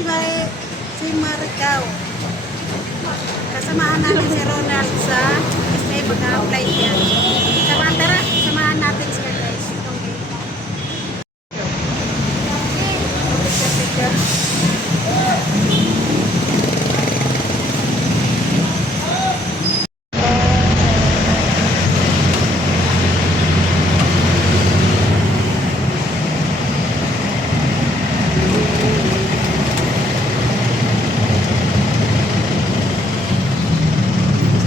si Maricao. Kasamahan natin si Ronald sa kasi mag-apply siya. Tara, samahan natin siya guys.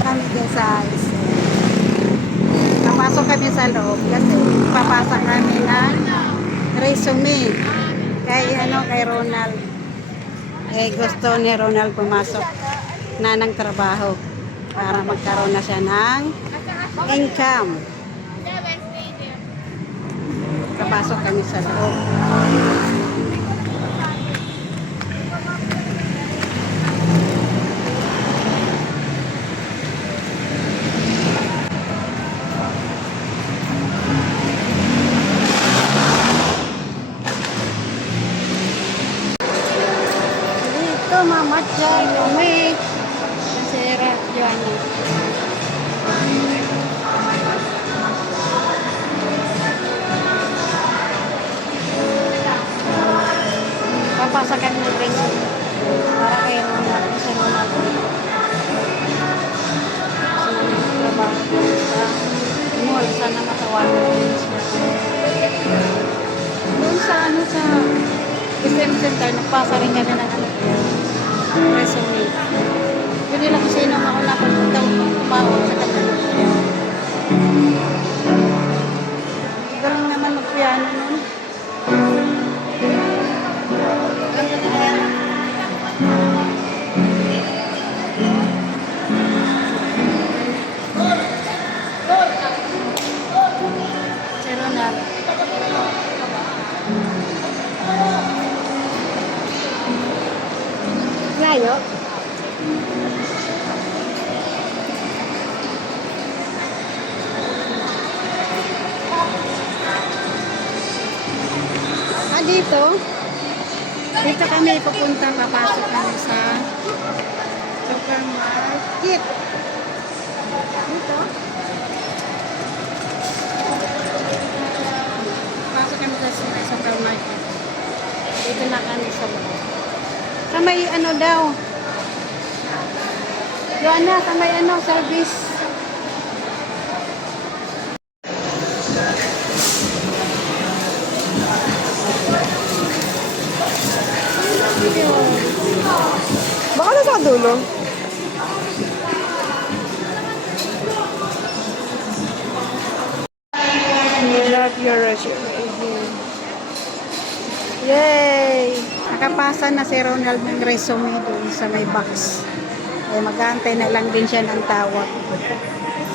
Kami guys sa napasok kami sa loob kasi papasa kami ng resume kay Ronald. Gusto ni Ronald pumasok na ng trabaho para magkaroon na siya ng income. Papasok kami sa loob. Dito mamatya lumi. Sira Joanna. Papasa kami ng resume para kay Ronald kasi Ronald trabaho sa mall. Sana matawagan din siya. Doon sa SM Center, nagpasa rin kami ng resume. Pwede lang kasi nung ako napunta kumawag sa kanila. Galing naman mag-piano nun. Si Ronald. Layo. Dito kami papunta, papasok kami sa supermarket. Dito. Pasok kami sa supermarket. Dito na kami sa loob. Sa may ano daw? Joanna, sa may ano, service. Baka nasa dulo. Love your resume. Yay! Nakapasa na si Ronald ng resume doon sa may box. Mag-aantay na lang din siya ng tawag.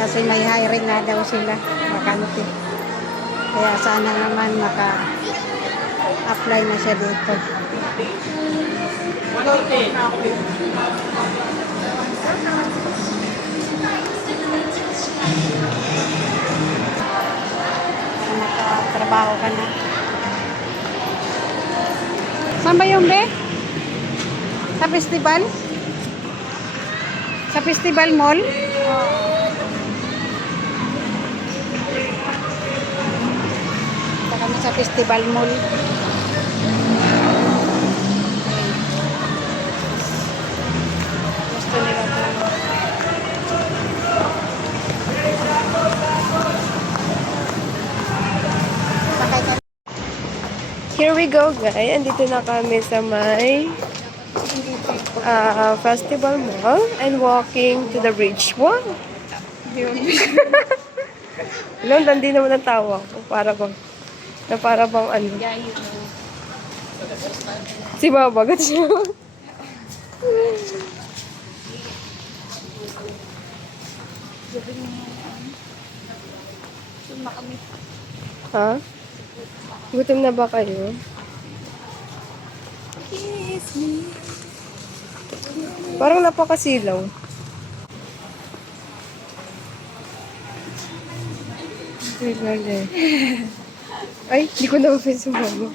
Kasi may hiring na daw sila. Bakante. Kaya sana naman maka-apply na siya dito. Nakatrabaho ka na. Saan ba yung be? Sa festival? Sa festival mall? Punta kami sa festival mall. Gusto nila ito. Sakay ka. Here we go, guys. Andito na kami sa may festival mall and walking to the bridge. Wow! Ilang dandi naman ang tawa ko. Para bang ano. Si Baba, gat siya. Ha? Gutom na ba kayo? Parang napakasilaw. Ay, di ko na-open sa mama.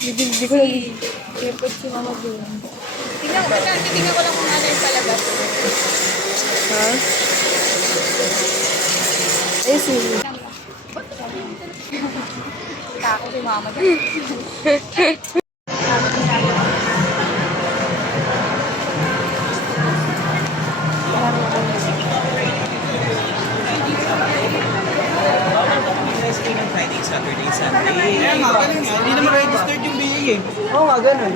Di ko na... Siyempre si Mama din. Titingnan ko lang kung ano yung palabas. Ha? Ay, sige. Tako si Mama din. Friday, Saturday, Sunday. Kaya nga, ganun nga. Hindi naman registered yung BA eh. Oo nga, ganun.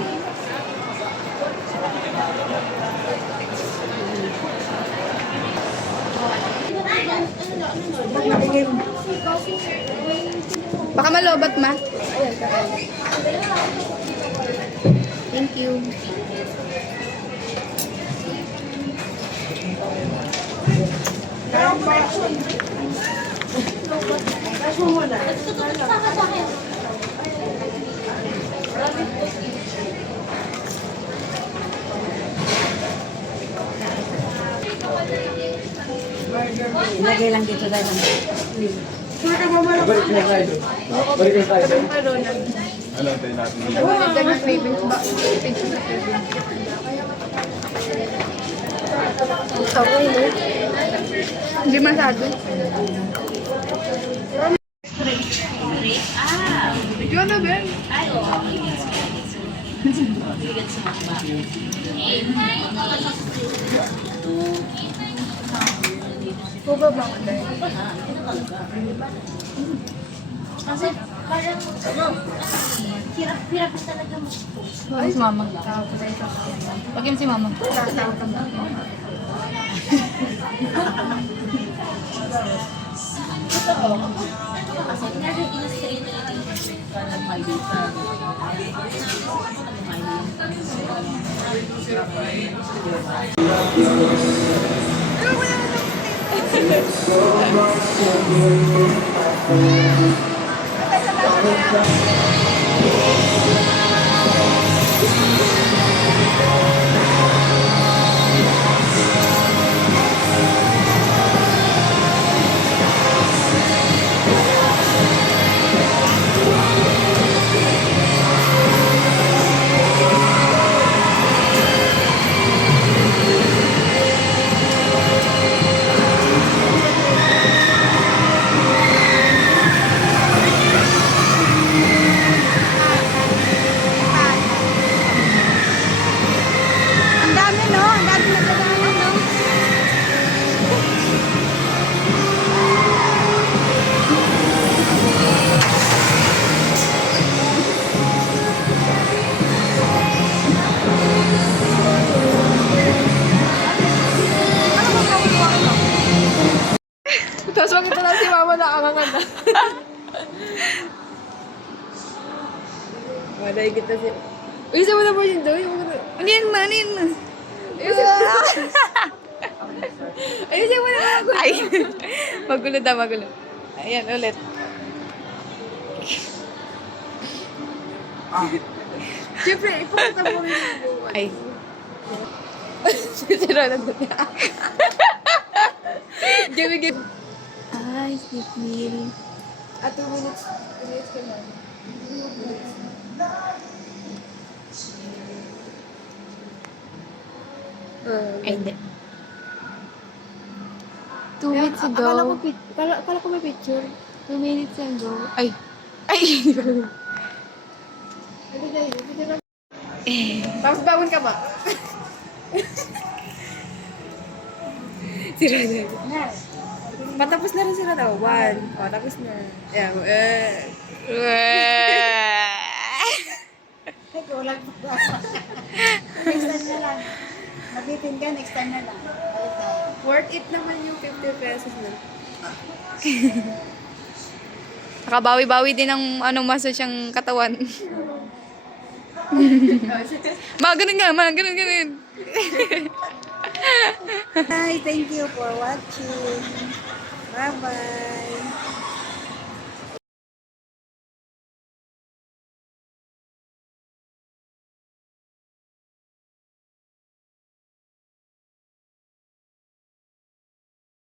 Baka malobat, ma. Thank you. Ilagay lang dito tayo. Balik na tayo. Balik na tayo. Alam tayo natin. Hindi masyado. Ikaw na, Ben. Kuba ba ako dahil? Hirap talaga mo. Ay, si Mama. Pag yun si Mama. Ang dami, no? Ang dami nagdadaanan, no? Tapos makita lang si Mama nakakangan na. Malay kita si... Uy, saan mo na po yun doon? Ano yan, ma? Ano yan, ma? Ayusin mo na magulo. Ay, magulo daw, magulo. Ayan, ulit. Siyempre, ipakita mo rin yung buwan. Ay. Sira na doon. Give. Ay, sleep meal. At 2 minutes. 2 minutes ka na. Ay, hindi. 2 minutes ago. Akala ko may picture. 2 minutes ago. Ay! Ay! Tapos bangon ka ba? Si Rana. Patapos na rin si Rana. 1. O, tapos na. Yeah, Ay, kulang pa. Next time na lang. Nabitin ka, next time na lang. Balik tayo. worth it naman yung 50 pesos na. Nakabawi-bawi din ng anong massage ang katawan. Ma, ganun nga, ma, ganun. Hi, thank you for watching. Bye-bye.